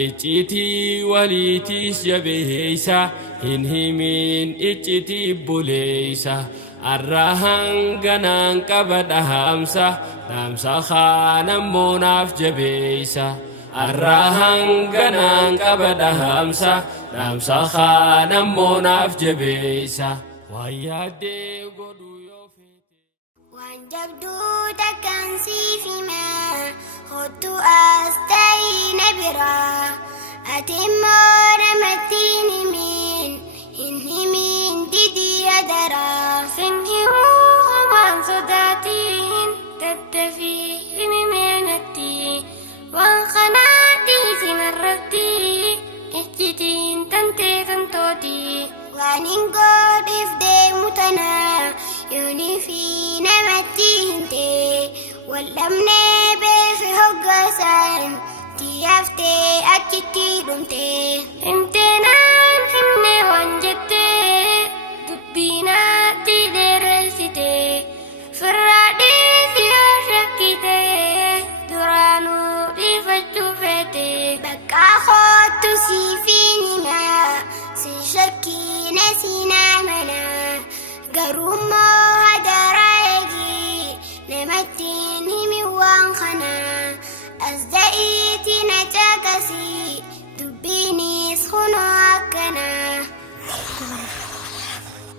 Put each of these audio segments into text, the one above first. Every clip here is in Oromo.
icciitii waliitiis jabeeysa hin himin icciitii buleeysa arrahan ganaan qaba dhahamsa dhaamsa kaanammoo naaf jabeeysa arrahan ganaan qaba dhahamsa dhaamsa kaanammoo naaf jabeeysa waan yaaddee godhu yoo feete waan jabduu takkaan siif himaa kottu as ta'ii na biraa ati immoo namatti hin himin didii adaraa sin himuu homaan sodaatiin tattafii himimeenatti waan kanaa dhiisin irratti iccitiin tantee tantooti waan hin godhiif deemu tanaa yoonii fi namatti himte waldhabnee beefi hoggaasaan tiyaaftee achitti dhumte himteenaan himne waan jettee dubbinaatti dheeressite firraa dhiisi yoo shakkite duraanuu dhiifachuu feete baqqaa kootu siifiin himaa si shakkiina siinaa manaa garummoo hadaraa eegii namattiin himi waan kanaa as da'iitii na caqasii dubbiinis kunoo akkanaa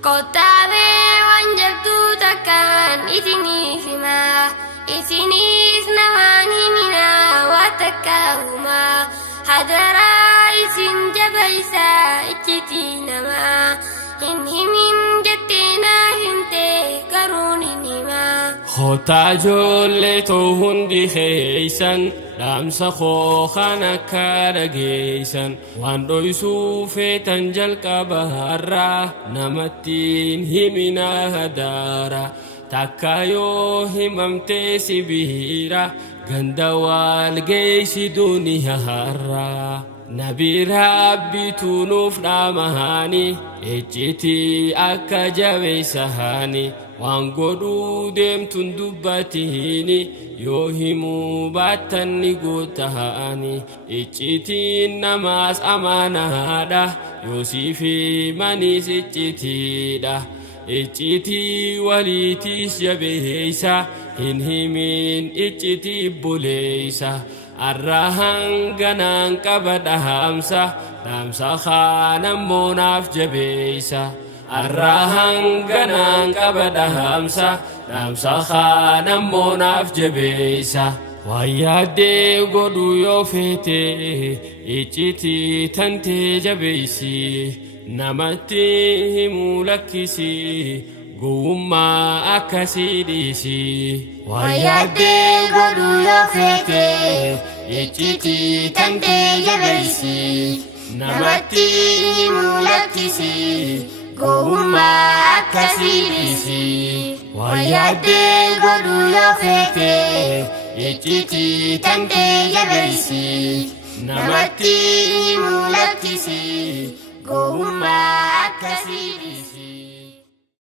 kottaabee waan jabduu takkaan isiniif himaa isinis namaan himinaa waa takkaa humaa hadaraa isin jabaysaa iccitii namaa hin himin jettee naa himte garuun hin himaa Khotaa ijoollee too hundi keeysan dhaamsa koo kan akka dhageeysan waan dhoysuu feetan jalqabarraa namattiin himinaa hadaara takka yoo himamtee sibiira ganda wal geeysi duniyaarraa nabi rabbitu nuuf dhaamahani iccitii akka jabeeysahani waan godhuu deemtun dubbatihini yoo himuu baattan ni guutahani iccitiin namaas amaanaadha yoo siif himanis iccitiidha iccitii waliitiis jabeeysa hin himin iccitii buleeysa arrahan ganaan qaba dhahamsa dhaamsa kaanammoo naaf jabeeysa arrahan ganaan qaba dhahamsa dhaamsa kaanammoo naaf jabeeysa waan yaaddee godhu yoo feete iccitii tantee jabeeysi namatti himuu lakkisi gowwummaa akkasii dhiisi waan yaaddee godhu yoo feete iccitii tantee jabeeysi namatti himuu lakkisi gowwummaa akkasii dhiisi waan yaaddee godhu yoo feete iccitii tantee jabeeysi namatti himuu lakkisi gowwummaa akkasii dhiisi